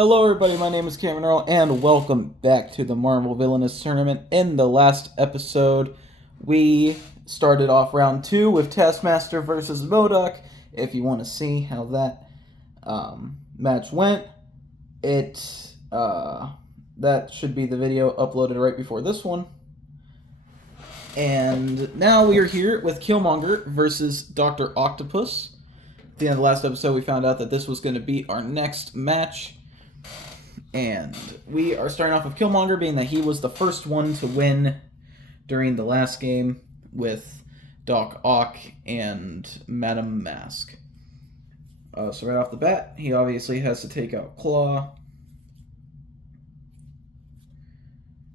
Hello everybody, my name is Cameron Earl, and welcome back to the Marvel Villainous Tournament. In the last episode, we started off round 2 with Taskmaster versus MODOK. If you want to see how that match went, that should be the video uploaded right before this one. And now we are here with Killmonger versus Dr. Octopus. At the end of the last episode, we found out that this was going to be our next match. And we are starting off with Killmonger, being that he was the first one to win during the last game with Doc Ock and Madame Mask. So right off the bat, he obviously has to take out Claw.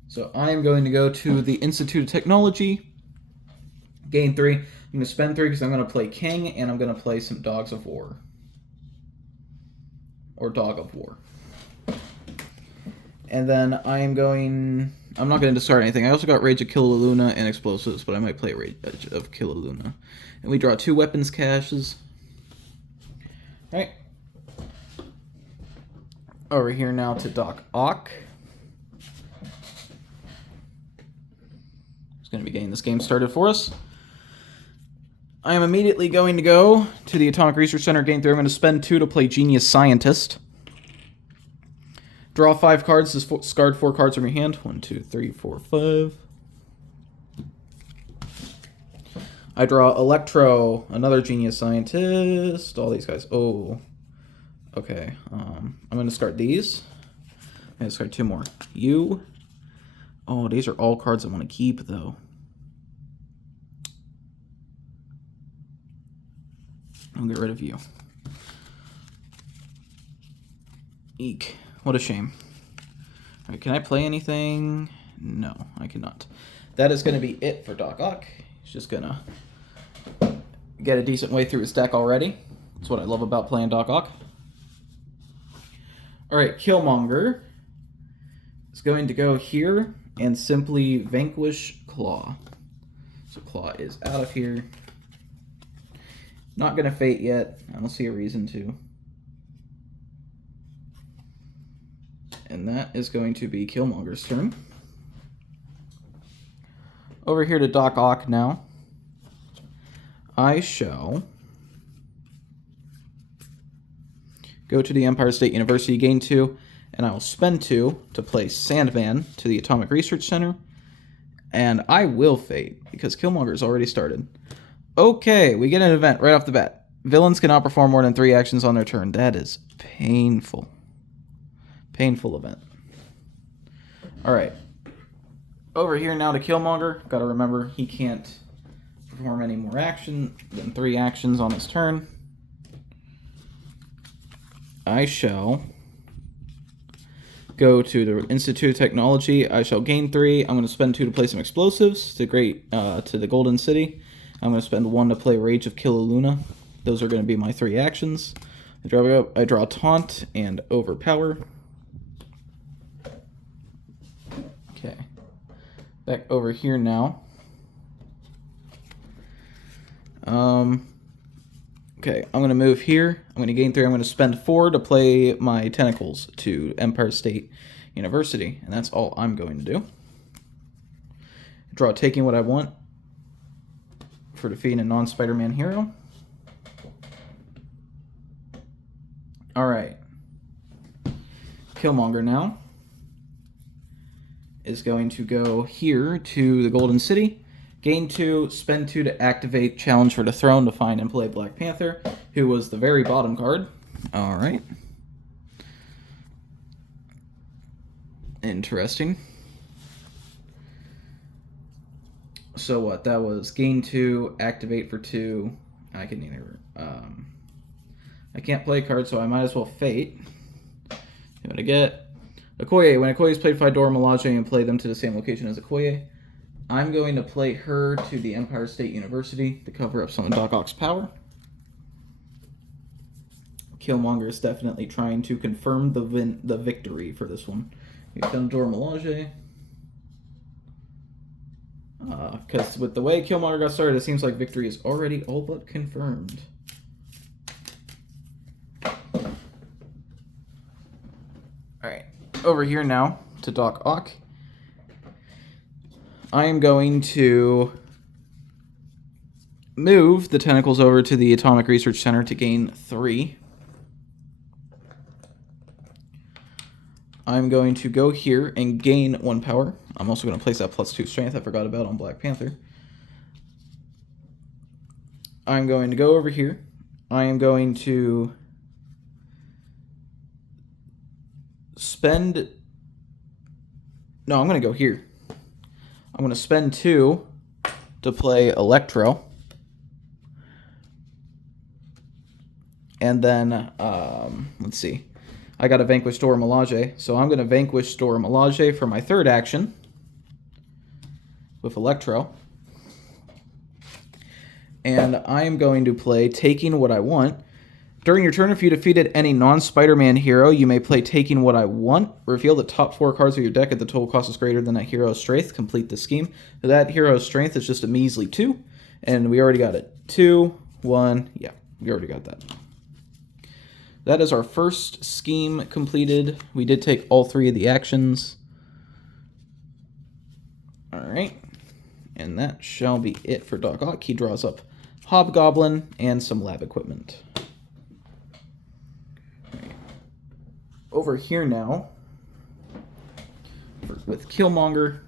So I'm going to go to the Institute of Technology, gain 3. I'm going to spend 3 because I'm going to play King, and I'm going to play some Dogs of War. Or Dog of War. And then I'm not going to discard anything. I also got Rage of Killaluna and Explosives, but I might play Rage of Killaluna. And we draw 2 weapons caches. Alright. Over here now to Doc Ock. He's going to be getting this game started for us. I am immediately going to go to the Atomic Research Center, gain 3. I'm going to spend 2 to play Genius Scientist. Draw 5 cards, discard 4 cards from your hand. 1, 2, 3, 4, 5. I draw Electro, another Genius Scientist, all these guys. Oh, okay. I'm going to discard these. I'm going to discard 2 more. You. Oh, these are all cards I want to keep, though. I'll get rid of you. Eek. What a shame. All right, can I play anything? No, I cannot. That is going to be it for Doc Ock. He's just going to get a decent way through his deck already. That's what I love about playing Doc Ock. All right, Killmonger is going to go here and simply vanquish Claw. So Claw is out of here. Not going to Fate yet. I don't see a reason to. And that is going to be Killmonger's turn. Over here to Doc Ock now. I shall go to the Empire State University, gain 2, and I will spend 2 to play Sandman to the Atomic Research Center. And I will Fate, because Killmonger's already started. Okay, we get an event right off the bat. Villains cannot perform more than 3 actions on their turn. That is painful. Painful event. Alright. Over here now to Killmonger. Gotta remember, he can't perform any more action than 3 actions on his turn. I shall go to the Institute of Technology. I shall gain 3. I'm going to spend 2 to play some explosives to the Golden City. I'm going to spend 1 to play Rage of Killaluna. Those are going to be my 3 actions. I draw Taunt and Overpower. Okay, back over here now. Okay, I'm going to move here. I'm going to gain 3. I'm going to spend 4 to play my Tentacles to Empire State University. And that's all I'm going to do. Draw taking what I want for defeating a non-Spider-Man hero. Alright. Killmonger now is going to go here to the Golden City. Gain 2, spend 2 to activate Challenge for the Throne to find and play Black Panther, who was the very bottom card. Alright. Interesting. So what? That was gain 2, activate for 2. I can either... I can't play a card, so I might as well Fate. I'm going to get Okoye. When Okoye is played by Dora Milaje and play them to the same location as Okoye, I'm going to play her to the Empire State University to cover up some of Doc Ock's power. Killmonger is definitely trying to confirm the victory for this one. We've done Dora Milaje. Because with the way Killmonger got started, it seems like victory is already all but confirmed. Alright, over here now to Doc Ock. I am going to move the tentacles over to the Atomic Research Center to gain 3. I'm going to go here and gain 1 power. I'm also going to place that +2 strength I forgot about on Black Panther. I'm going to go over here. I am going to spend... No, I'm going to go here. I'm going to spend 2 to play Electro. And then, let's see. I got to vanquish Dora Milaje. So I'm going to vanquish Dora Milaje for my 3rd action with Electro. And I am going to play Taking What I Want. During your turn, if you defeated any non-Spider-Man hero, you may play Taking What I Want. Reveal the top 4 cards of your deck at the total cost is greater than that hero's strength. Complete the scheme. That hero's strength is just a measly 2. And we already got it. 2, 1. Yeah, we already got that. That is our first scheme completed. We did take all 3 of the actions. Alright. And that shall be it for Doc Ock. He draws up Hobgoblin and some lab equipment. Right. Over here now, with Killmonger.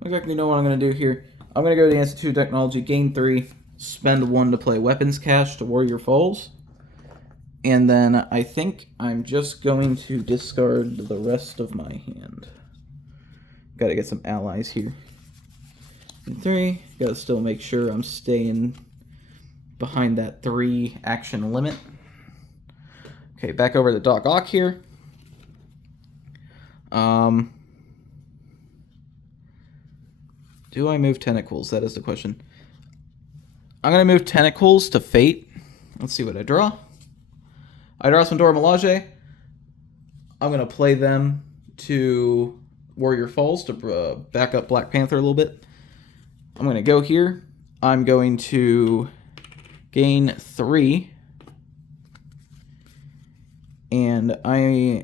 I don't exactly know what I'm going to do here. I'm going to go to the Institute of Technology, gain 3. Spend 1 to play Weapons Cache to Warrior Falls. And then I think I'm just going to discard the rest of my hand. Gotta get some allies here. And 3. Gotta still make sure I'm staying behind that 3 action limit. Okay, back over to Doc Ock here. Do I move Tentacles? That is the question. I'm going to move Tentacles to Fate. Let's see what I draw. I draw some Dora Milaje. I'm going to play them to Warrior Falls to back up Black Panther a little bit. I'm going to go here. I'm going to gain 3. And I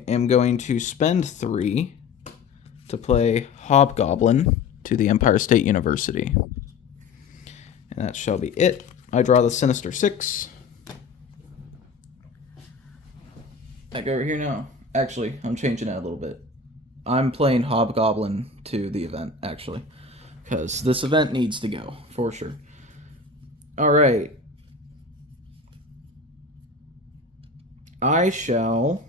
am going to spend 3 to play Hobgoblin to the Empire State University. And that shall be it. I draw the Sinister 6. I go over here now. Actually, I'm changing it a little bit. I'm playing Hobgoblin to the event, actually. Because this event needs to go, for sure. Alright. I shall...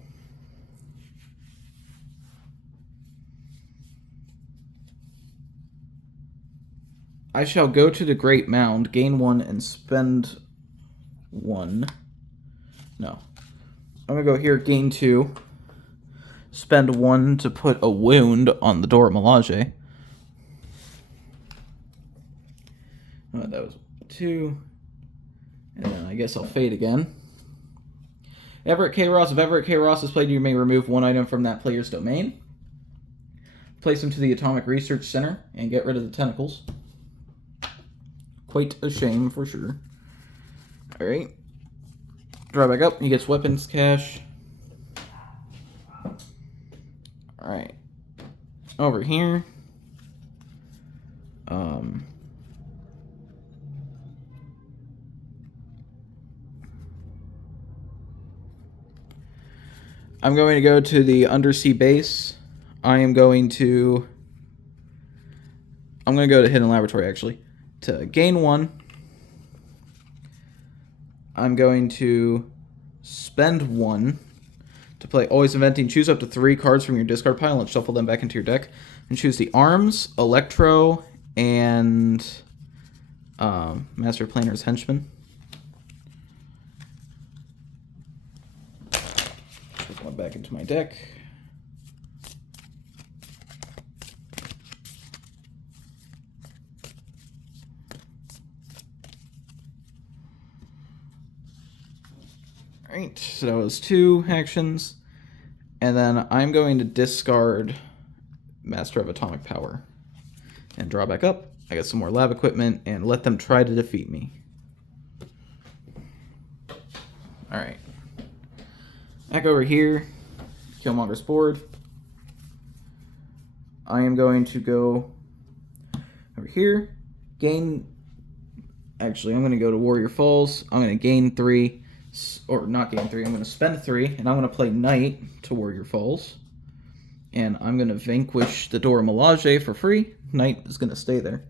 go to the Great Mound, gain 1, and spend 1. No. I'm going to go here, gain 2. Spend 1 to put a wound on the Dora Milaje. Oh, that was 2. And then I guess I'll fade again. Everett K. Ross. If Everett K. Ross is played, you may remove 1 item from that player's domain. Place him to the Atomic Research Center and get rid of the tentacles. Quite a shame, for sure. Alright. Draw back up. He gets Weapons Cache. Alright. Over here. I'm going to go to the undersea base. I'm going to go to Hidden Laboratory, actually. To gain 1, I'm going to spend 1 to play Always Inventing. Choose up to 3 cards from your discard pile and shuffle them back into your deck. And choose the Arms, Electro, and Master Planner's Henchman. Put one back into my deck. Alright, so that was 2 actions. And then I'm going to discard Master of Atomic Power. And draw back up. I got some more lab equipment, and let them try to defeat me. Alright. Back over here, Killmonger's board. I am going to go over here, actually I'm going to go to Warrior Falls. I'm going to gain 3, or not gain 3, I'm going to spend 3, and I'm going to play Knight to Warrior Falls. And I'm going to vanquish the Dora Milaje for free. Knight is going to stay there.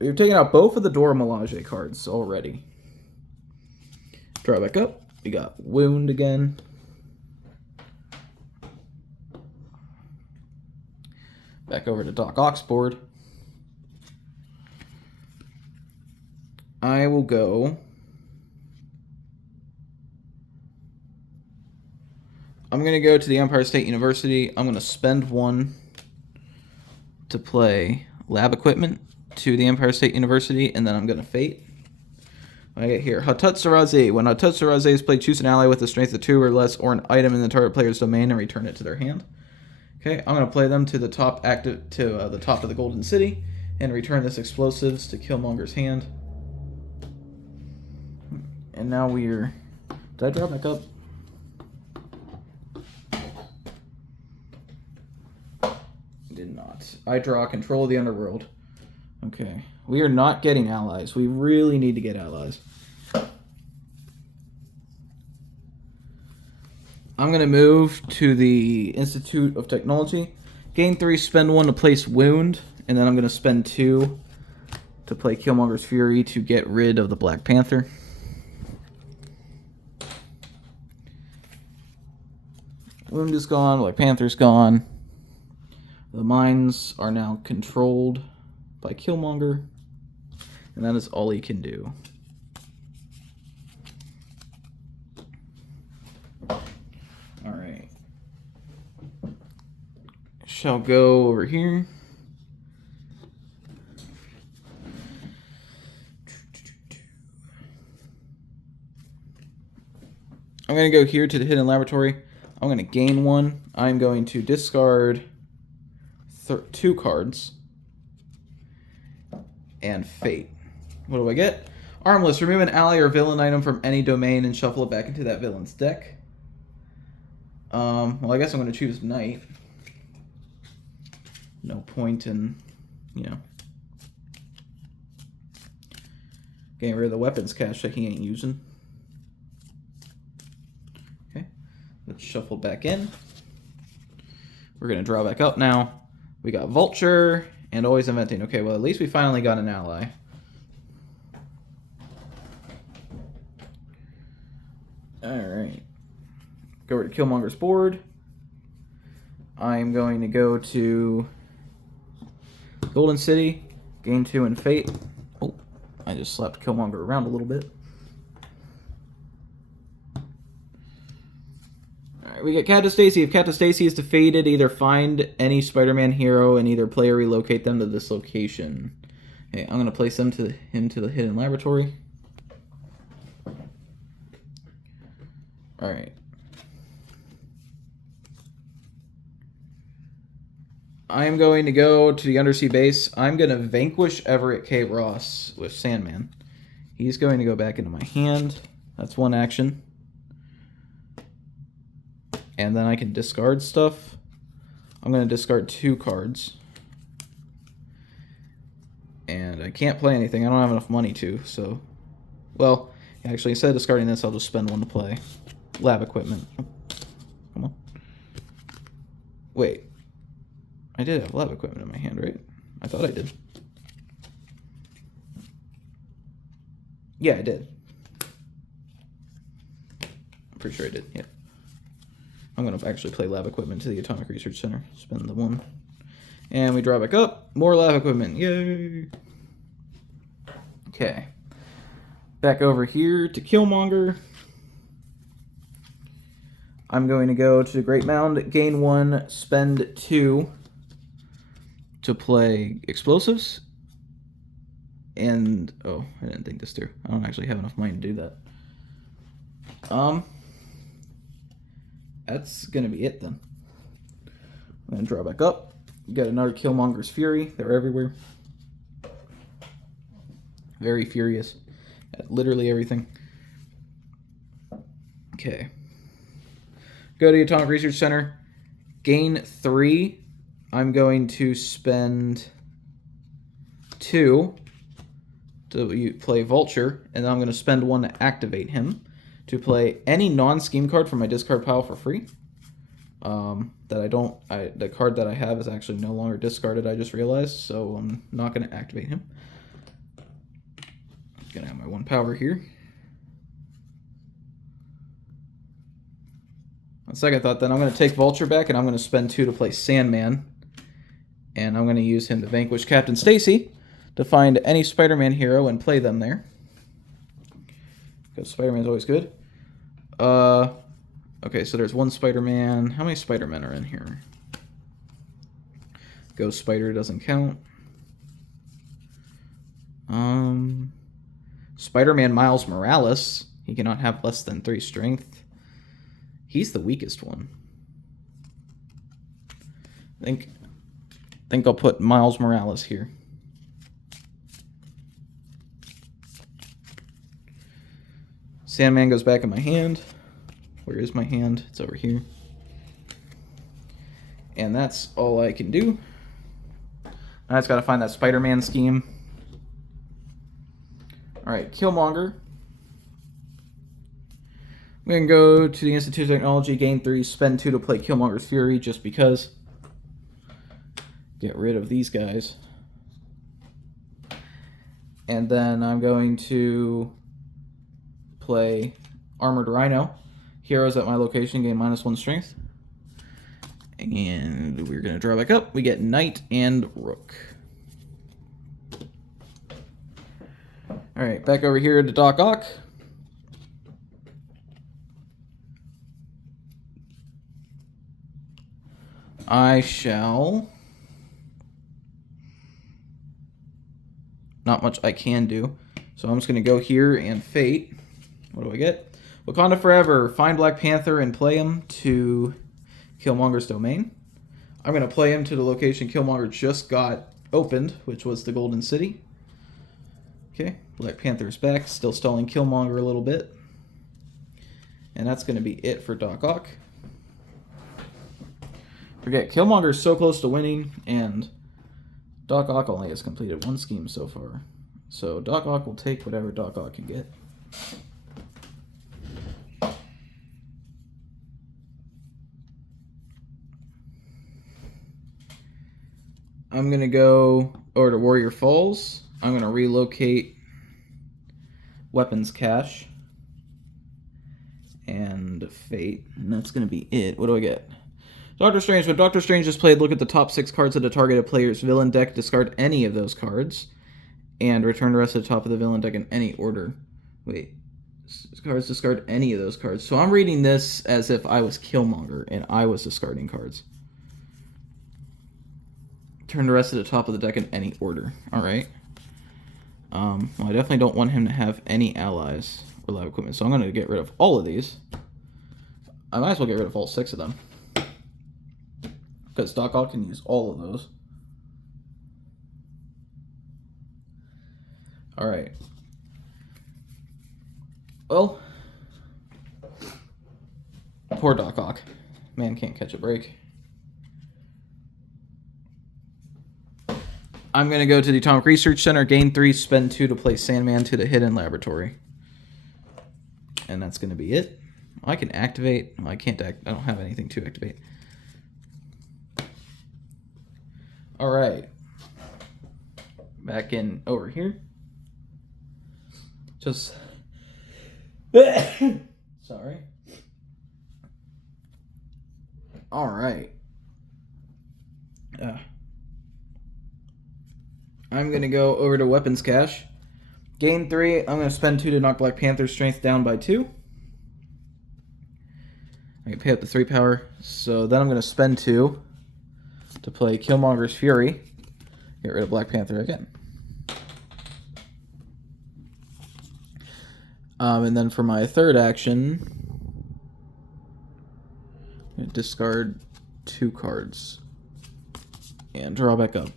We've taken out both of the Dora Milaje cards already. Draw back up. We got Wound again. Back over to Doc Ock's board. I will go. I'm going to go to the Empire State University. I'm going to spend 1 to play Lab Equipment to the Empire State University, and then I'm going to Fate. I get here, Hatatsuraze. When Hatatsuraze is played, choose an ally with a strength of 2 or less, or an item in the target player's domain, and return it to their hand. Okay, I'm going to play them to the top the top of the Golden City, and return this explosives to Killmonger's hand. And now we're... Did I draw back up? Did not. I draw Control of the Underworld. Okay. We are not getting allies. We really need to get allies. I'm going to move to the Institute of Technology. Gain 3, spend 1 to place Wound, and then I'm going to spend 2 to play Killmonger's Fury to get rid of the Black Panther. Wound is gone, Black Panther's gone. The mines are now controlled by Killmonger, and that is all he can do. Alright. Shall go over here. I'm going to go here to the Hidden Laboratory. I'm going to gain 1. I'm going to discard 2 cards. And Fate. What do I get? Armless. Remove an ally or villain item from any domain and shuffle it back into that villain's deck. Well, I guess I'm going to choose Knight. No point in, getting rid of the weapons cache that he ain't using. Okay. Let's shuffle back in. We're going to draw back up now. We got Vulture and Always Inventing. Okay, well, at least we finally got an ally. Alright. Go over to Killmonger's board. I'm going to go to Golden City, gain 2 and Fate. Oh, I just slapped Killmonger around a little bit. Alright, we get Catastacy. If Catastacy is defeated, either find any Spider-Man hero and either play or relocate them to this location. Okay, I'm going to place him to the Hidden Laboratory. Alright. I am going to go to the Undersea Base. I'm going to vanquish Everett K. Ross with Sandman. He's going to go back into my hand. That's one action. And then I can discard stuff. I'm going to discard 2 cards. And I can't play anything. I don't have enough money to, so... Well, actually, instead of discarding this, I'll just spend 1 to play. Lab Equipment. Oh, come on. Wait. I did have Lab Equipment in my hand, right? I thought I did. Yeah, I did. I'm pretty sure I did, yeah. I'm going to actually play Lab Equipment to the Atomic Research Center. Spend the 1. And we draw back up. More Lab Equipment. Yay! Okay. Back over here to Killmonger. I'm going to go to the Great Mound, gain 1, spend 2 to play Explosives. And, oh, I didn't think this through. I don't actually have enough money to do that. That's going to be it then. I'm going to draw back up. Got another Killmonger's Fury. They're everywhere. Very furious. at literally everything. Okay. Go to the Atomic Research Center. Gain 3. I'm going to spend 2 to play Vulture, and then I'm going to spend 1 to activate him to play any non-scheme card from my discard pile for free. The card that I have is actually no longer discarded, I just realized, so I'm not going to activate him. I'm going to have my 1 power here. On second thought, then I'm going to take Vulture back, and I'm going to spend 2 to play Sandman. And I'm going to use him to vanquish Captain Stacy to find any Spider-Man hero and play them there. Because Spider-Man's always good. Okay, so there's 1 Spider-Man. How many Spider-Men are in here? Ghost Spider doesn't count. Spider-Man Miles Morales. He cannot have less than 3 strength. He's the weakest one. I think I'll put Miles Morales here. Sandman goes back in my hand. Where is my hand? It's over here. And that's all I can do. Now I just gotta find that Spider-Man scheme. Alright, Killmonger. I'm going to go to the Institute of Technology, gain 3, spend 2 to play Killmonger's Fury, just because. Get rid of these guys. And then I'm going to play Armored Rhino. Heroes at my location gain -1 strength. And we're going to draw back up. We get Knight and Rook. Alright, back over here to Doc Ock. I shall... Not much I can do. So I'm just going to go here and Fate. What do I get? Wakanda Forever. Find Black Panther and play him to Killmonger's domain. I'm going to play him to the location Killmonger just got opened, which was the Golden City. Okay, Black Panther's back. Still stalling Killmonger a little bit. And that's going to be it for Doc Ock. Forget, Killmonger is so close to winning, and Doc Ock only has completed 1 scheme so far. So Doc Ock will take whatever Doc Ock can get. I'm going to go over to Warrior Falls. I'm going to relocate Weapons Cache and Fate, and that's going to be it. What do I get? Doctor Strange. When Doctor Strange is played, look at the top 6 cards of the targeted player's villain deck, discard any of those cards, and return the rest of the top of the villain deck in any order. Wait. Cards, discard any of those cards. So I'm reading this as if I was Killmonger and I was discarding cards. Turn the rest of the top of the deck in any order. Alright. Well, I definitely don't want him to have any allies or lab equipment, so I'm going to get rid of all of these. I might as well get rid of all 6 of them. Because Doc Ock can use all of those. Alright. Well, poor Doc Ock. Man can't catch a break. I'm going to go to the Atomic Research Center, gain 3, spend 2 to play Sandman to the Hidden Laboratory. And that's going to be it. I can activate. Well, I can't I don't have anything to activate. Alright. Back in over here. Just... Sorry. Alright. I'm going to go over to Weapons Cache. Gain 3. I'm going to spend 2 to knock Black Panther's strength down by 2. I can pay up the 3 power. So then I'm going to spend 2 to play Killmonger's Fury. Get rid of Black Panther again. And then for my third action, I'm going to discard 2 cards and draw back up.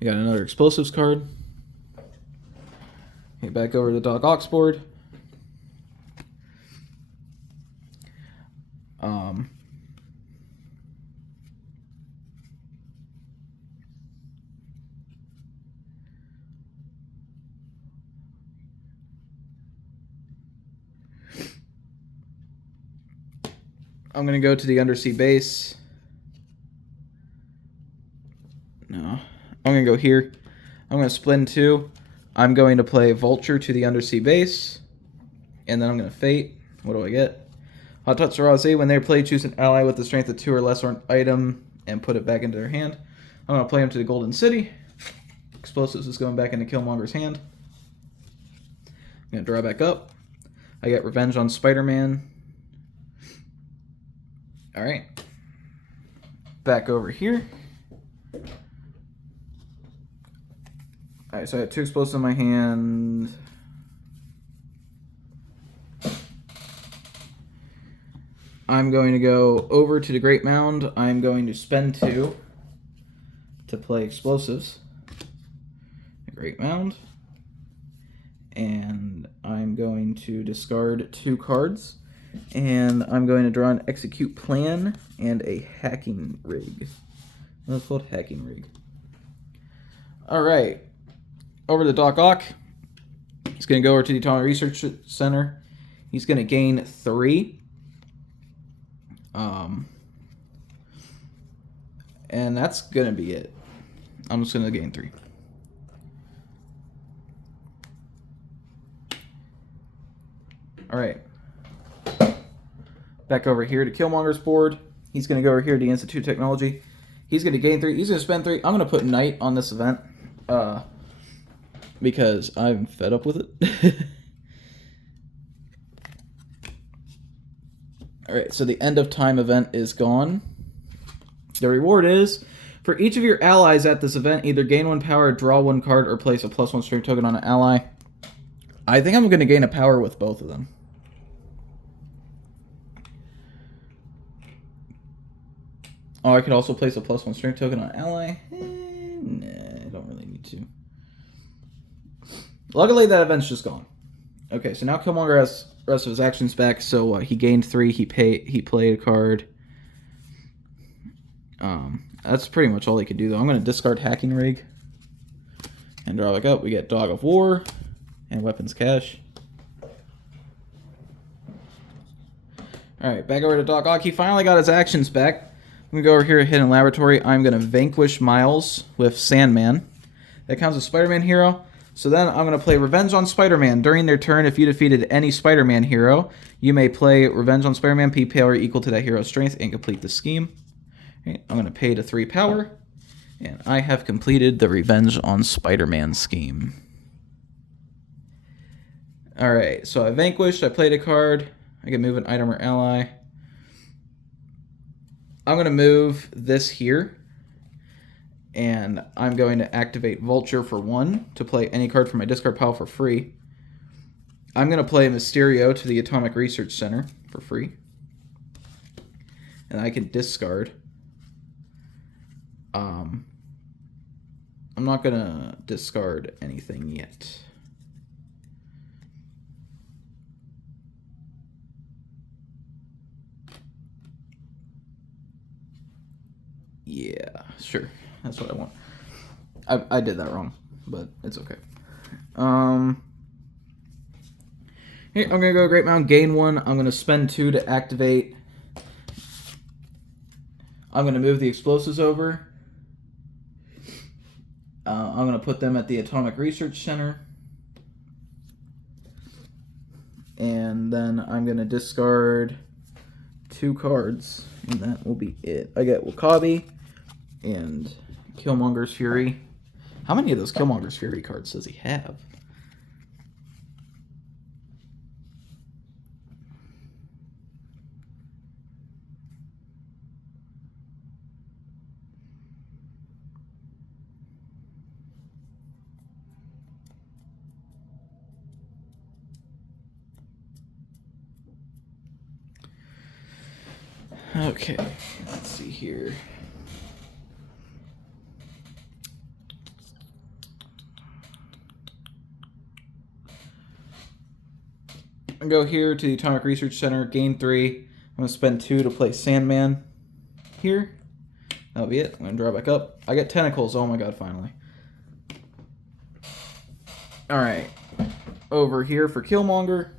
We got another Explosives card. Okay, back over to the Doc Ox board. I'm going to go to the undersea base. No. I'm going to go here. I'm going to split in two. I'm going to play Vulture to the undersea base. And then I'm going to Fate. What do I get? Hot Touch Razi. When they're played, choose an ally with the strength of 2 or less or an item and put it back into their hand. I'm going to play him to the Golden City. Explosives is going back into Killmonger's hand. I'm going to draw back up. I get Revenge on Spider-Man. Alright. Back over here. Alright, so I have 2 explosives in my hand. I'm going to go over to the Great Mound. I'm going to spend 2 to play explosives. The Great Mound. And I'm going to discard 2 cards. And I'm going to draw an Execute Plan and a Hacking Rig. That's called Hacking Rig. Alright. Over to Doc Ock. He's going to go over to the Atomic Research Center. He's going to gain 3. And that's going to be it. I'm just going to gain 3. Alright. Back over here to Killmonger's board. He's going to go over here to the Institute of Technology. He's going to gain 3. He's going to spend 3. I'm going to put Knight on this event. Because I'm fed up with it. Alright, so the end of time event is gone. The reward is, for each of your allies at this event, either gain 1 power, draw 1 card, or place a +1 strength token on an ally. I think I'm going to gain a power with both of them. Oh, I could also place a +1 strength token on an ally. Nah, I don't really need to. Luckily, that event's just gone. Okay, so now Killmonger has the rest of his actions back. So he gained 3. He played a card. That's pretty much all he could do, though. I'm going to discard Hacking Rig and draw back up. We get Dog of War and Weapons Cache. Alright, back over to Doc Ock. He finally got his actions back. I'm going to go over here to Hidden Laboratory. I'm going to vanquish Miles with Sandman. That counts as Spider-Man hero. So then I'm going to play Revenge on Spider-Man. During their turn, if you defeated any Spider-Man hero, you may play Revenge on Spider-Man, P power equal to that hero's strength, and complete the scheme. Right, I'm going to pay to 3 power, and I have completed the Revenge on Spider-Man scheme. Alright, so I vanquished, I played a card, I can move an item or ally. I'm going to move this here. And I'm going to activate Vulture for 1 to play any card from my discard pile for free. I'm going to play Mysterio to the Atomic Research Center for free. And I can discard. I'm not going to discard anything yet. Yeah, sure. That's what I want. I did that wrong, but it's okay. Here, I'm going to go Great Mound, gain 1. I'm going to spend 2 to activate. I'm going to move the explosives over. I'm going to put them at the Atomic Research Center. And then I'm going to discard 2 cards, and that will be it. I get Wakabi and Killmonger's Fury. How many of those Killmonger's Fury cards does he have? Okay, let's see here. I go here to the Atomic Research Center, gain 3. I'm going to spend 2 to play Sandman here. That'll be it. I'm going to draw back up. I get tentacles. Oh my god, finally. Alright. Over here for Killmonger.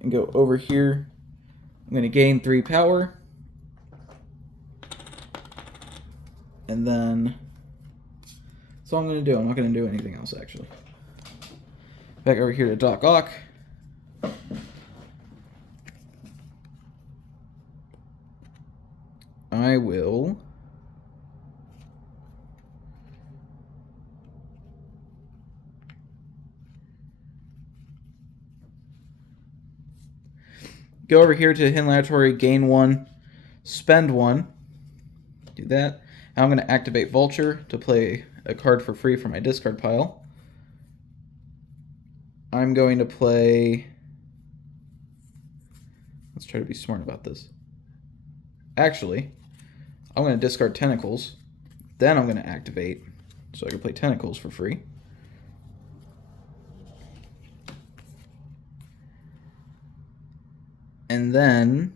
And go over here. I'm going to gain 3 power. And then that's all I'm going to do. I'm not going to do anything else, actually. Back over here to Doc Ock. I will go over here to Hidden Laboratory, gain 1, spend 1. Do that. Now I'm going to activate Vulture to play a card for free from my discard pile. I'm going to play... Let's try to be smart about this. Actually, I'm going to discard Tentacles. Then I'm going to activate so I can play Tentacles for free. And then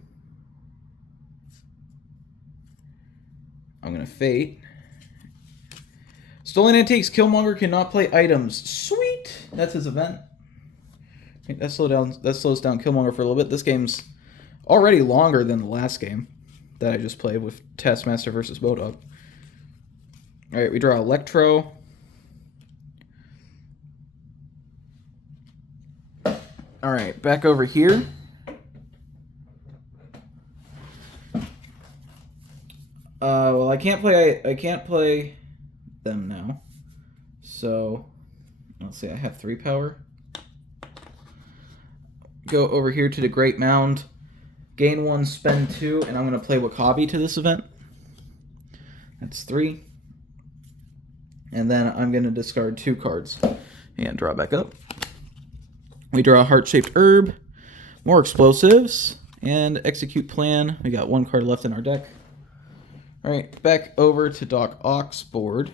I'm going to Fate. Stolen Antiques. Killmonger cannot play items. Sweet! That's his event. That slows down Killmonger for a little bit. This game's already longer than the last game that I just played with Taskmaster versus Bodog. Alright, we draw Electro. Alright, back over here. Well, I can't play them now. So, let's see, I have 3 power. Go over here to the Great Mound. Gain 1, spend 2, and I'm going to play Wakabi to this event. That's 3. And then I'm going to discard 2 cards and draw back up. We draw a Heart-Shaped Herb, more explosives, and execute plan. We got 1 card left in our deck. Alright, back over to Doc Ock's board.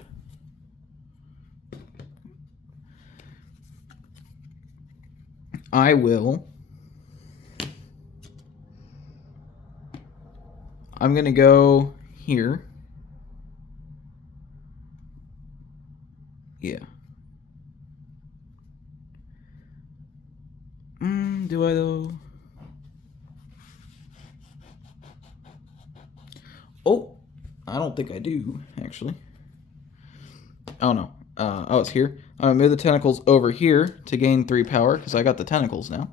I'm going to go here. Yeah. Do I though? Oh, I don't think I do, actually. Oh no. Oh, it's here. I'm going to move the tentacles over here to gain 3 power, because I got the tentacles now.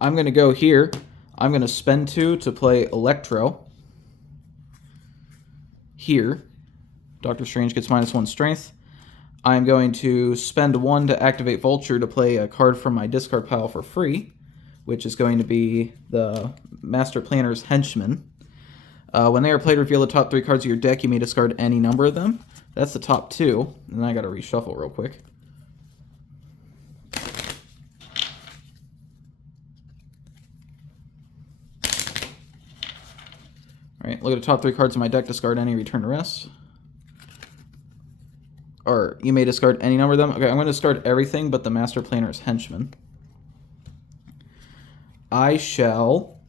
I'm going to go here. I'm going to spend 2 to play Electro. Here. Doctor Strange gets -1 strength. I'm going to spend 1 to activate Vulture to play a card from my discard pile for free, which is going to be the Master Planner's Henchman. When they are played, reveal the top 3 cards of your deck. You may discard any number of them. That's the top 2. And then I got to reshuffle real quick. Alright, look at the top 3 cards of my deck. Discard any, return the rest. Or you may discard any number of them. Okay, I'm going to discard everything but the Master Planner's Henchman. I shall...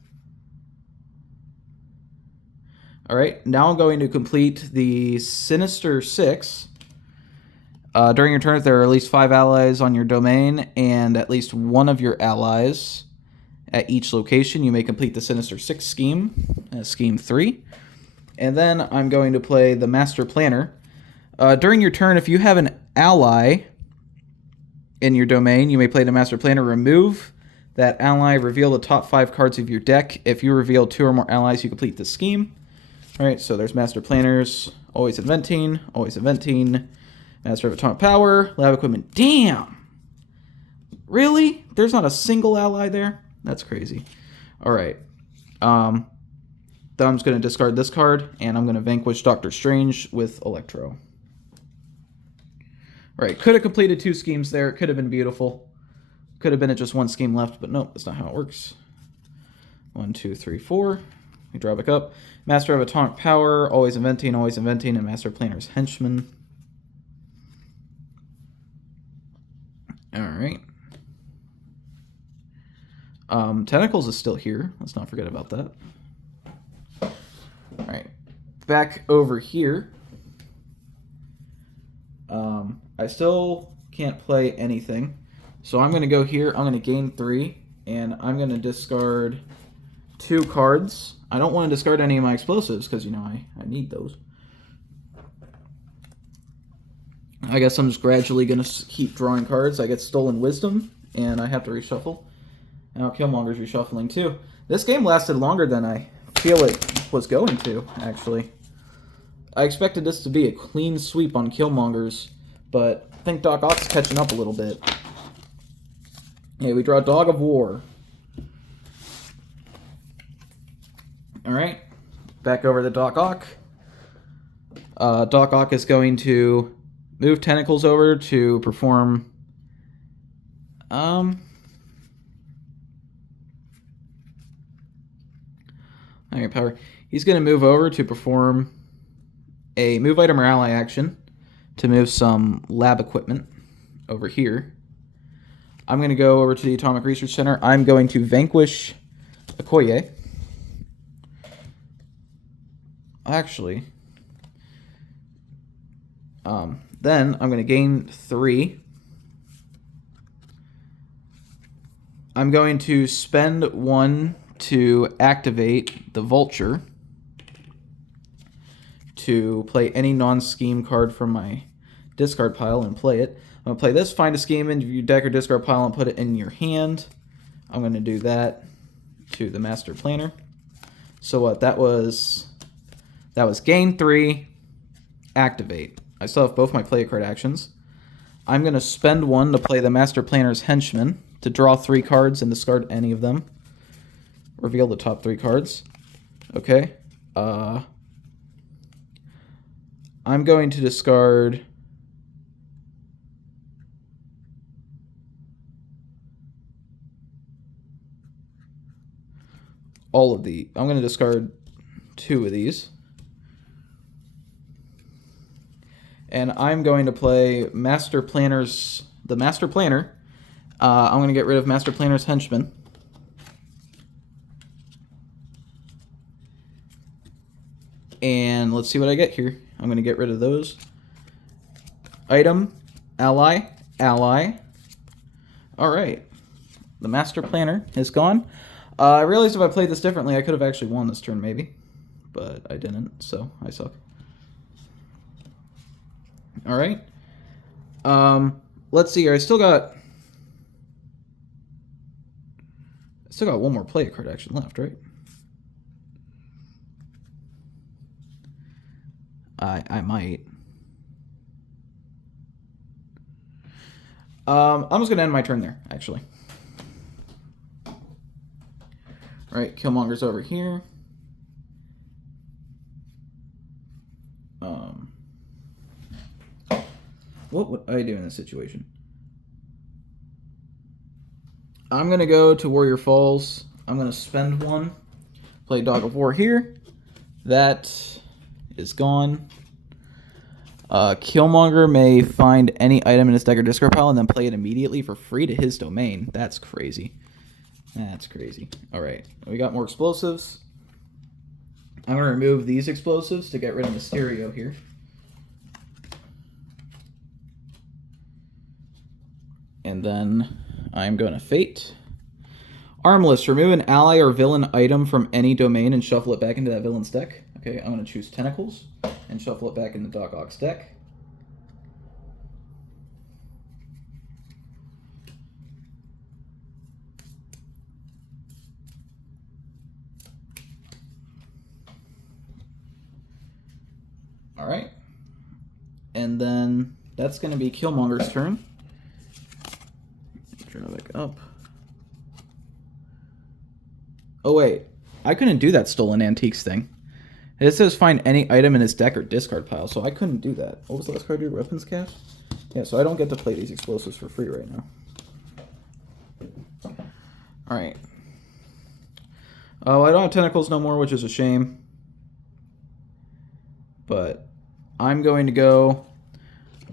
Alright, now I'm going to complete the Sinister 6. During your turn, if there are at least 5 allies on your domain and at least 1 of your allies at each location, you may complete the Sinister 6 scheme, Scheme 3. And then I'm going to play the Master Planner. During your turn, if you have an ally in your domain, you may play the Master Planner. Remove that ally, reveal the top 5 cards of your deck. If you reveal 2 or more allies, you complete the scheme. Alright, so there's Master Planners, always inventing, Master of Atomic Power, Lab Equipment. Damn! Really? There's not a single ally there? That's crazy. Alright. Then I'm just going to discard this card, and I'm going to vanquish Doctor Strange with Electro. Right, could have completed 2 schemes there. It could have been beautiful. Could have been at just 1 scheme left, but nope, that's not how it works. 1, 2, 3, 4. We draw back up. Master of Atomic Power, always inventing, and Master Planner's Henchman. Alright. Tentacles is still here. Let's not forget about that. Alright. Back over here. I still can't play anything. So I'm going to go here. I'm going to gain 3. And I'm going to discard 2 cards. I don't want to discard any of my explosives because, you know, I need those. I guess I'm just gradually going to keep drawing cards. I get Stolen Wisdom, and I have to reshuffle. Now Killmonger's reshuffling too. This game lasted longer than I feel it was going to, actually. I expected this to be a clean sweep on Killmonger's, but I think Doc Ock's catching up a little bit. Okay, we draw Dog of War. Alright, back over to Doc Ock. Doc Ock is going to move Tentacles over to perform... Power. He's going to move over to perform a move item or ally action to move some lab equipment over here. I'm going to go over to the Atomic Research Center. I'm going to vanquish Okoye. Actually, then I'm going to gain 3. I'm going to spend 1 to activate the Vulture to play any non-scheme card from my discard pile and play it. I'm going to play this, find a scheme in your deck or discard pile and put it in your hand. I'm going to do that to the Master Planner. So what, that was gain 3, activate. I still have both my play a card actions. I'm going to spend 1 to play the Master Planner's Henchman to draw 3 cards and discard any of them. Reveal the top 3 cards. Okay. I'm going to discard all of the... I'm going to discard 2 of these. And I'm going to play Master Planner's... the Master Planner. I'm going to get rid of Master Planner's Henchman. And let's see what I get here. I'm going to get rid of those. Item, ally, ally. Alright. The Master Planner is gone. I realized if I played this differently, I could have actually won this turn, maybe. But I didn't, so I suck. Alright. Let's see here. I still got 1 more play card action left, right? I might. I'm just going to end my turn there, actually. Alright, Killmonger's over here. What would I do in this situation? I'm going to go to Warrior Falls. I'm going to spend 1. Play Dog of War here. That is gone. Killmonger may find any item in his deck or discard pile and then play it immediately for free to his domain. That's crazy. That's crazy. Alright, we got more explosives. I'm going to remove these explosives to get rid of Mysterio here. And then I'm going to Fate. Armless, remove an ally or villain item from any domain and shuffle it back into that villain's deck. Okay, I'm going to choose Tentacles and shuffle it back into Doc Ock's deck. Alright. And then that's going to be Killmonger's turn. Turn it back up. Oh, wait. I couldn't do that Stolen Antiques thing. It says find any item in his deck or discard pile, so I couldn't do that. What was the last card you weapons cache? Yeah, so I don't get to play these explosives for free right now. Alright. Oh, I don't have Tentacles no more, which is a shame. But I'm going to go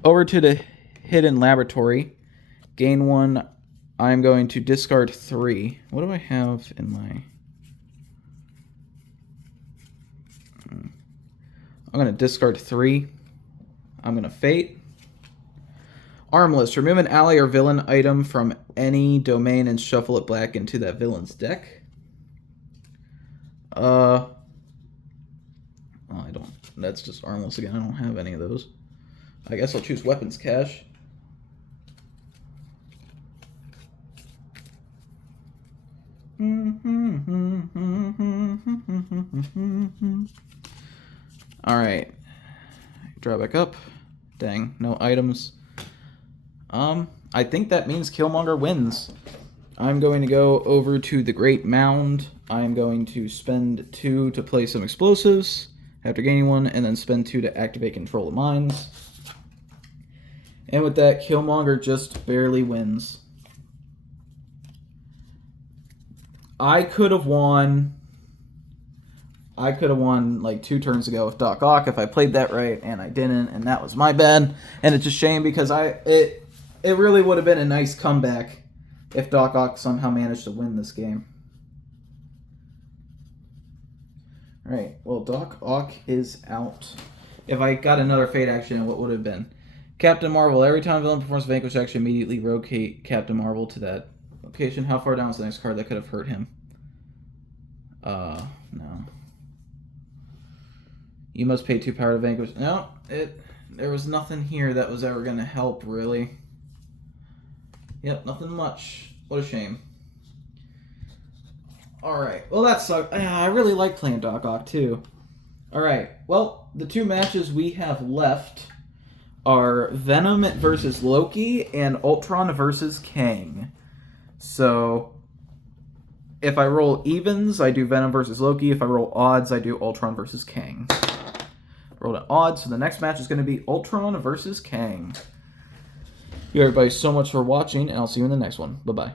over to the Hidden Laboratory, gain 1. I'm going to discard 3. What do I have in my... I'm going to discard 3. I'm going to Fate. Armless. Remove an ally or villain item from any domain and shuffle it back into that villain's deck. Oh, I don't... That's just armless again. I don't have any of those. I guess I'll choose Weapons Cache. Alright. Draw back up. Dang, no items. I think that means Killmonger wins. I'm going to go over to the Great Mound. I'm going to spend 2 to play some explosives after gaining 1, and then spend 2 to activate Control of Mines. And with that, Killmonger just barely wins. I could have won like 2 turns ago with Doc Ock if I played that right, and I didn't, and that was my bad. And it's a shame because it really would have been a nice comeback if Doc Ock somehow managed to win this game. Alright, well, Doc Ock is out. If I got another Fate action, what would it have been? Captain Marvel. Every time a villain performs Vanquish action, immediately rotate Captain Marvel to that location. How far down is the next card that could have hurt him? No. You must pay 2 power to Vanquish. No, there was nothing here that was ever going to help, really. Yep, nothing much. What a shame. Alright, well that sucked. I really like playing Doc Ock, too. Alright, well, the 2 matches we have left are Venom versus Loki and Ultron versus Kang. So, if I roll evens, I do Venom versus Loki. If I roll odds, I do Ultron versus Kang. Rolled an odds, so the next match is going to be Ultron versus Kang. Thank you everybody so much for watching, and I'll see you in the next one. Bye-bye.